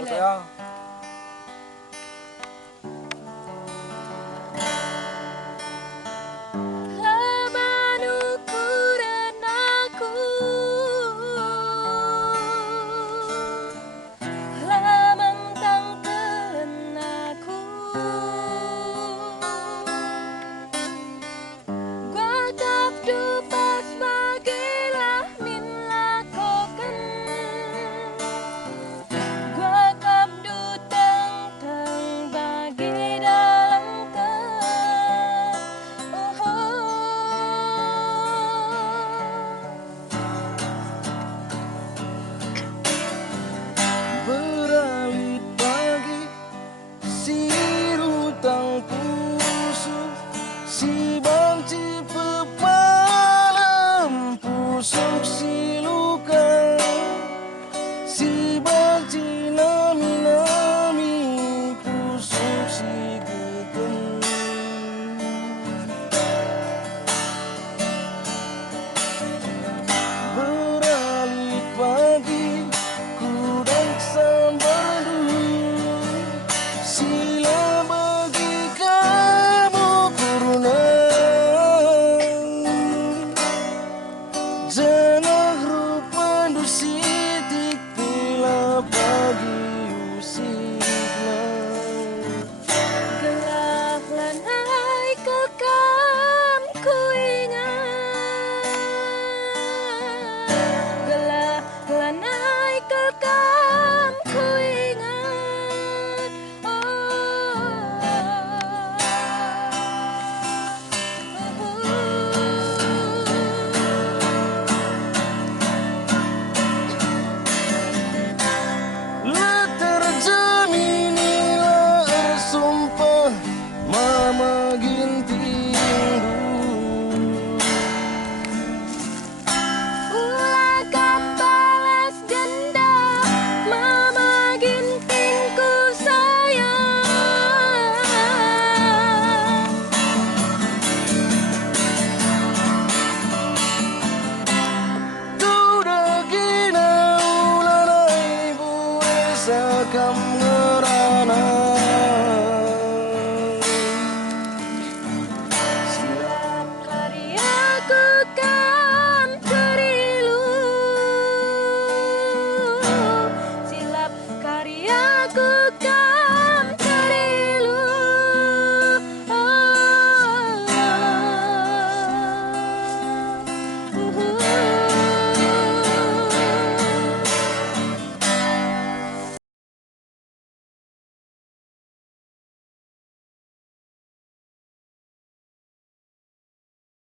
Foto ya. Laban ukuran aku, laban tangkelan aku, gua kapdu pas bagilah min lakokan, gua kapdu tentang bagi dalam ke, oh, Berawit pagi si rutang pusu si banci pepalam pusuk si luka si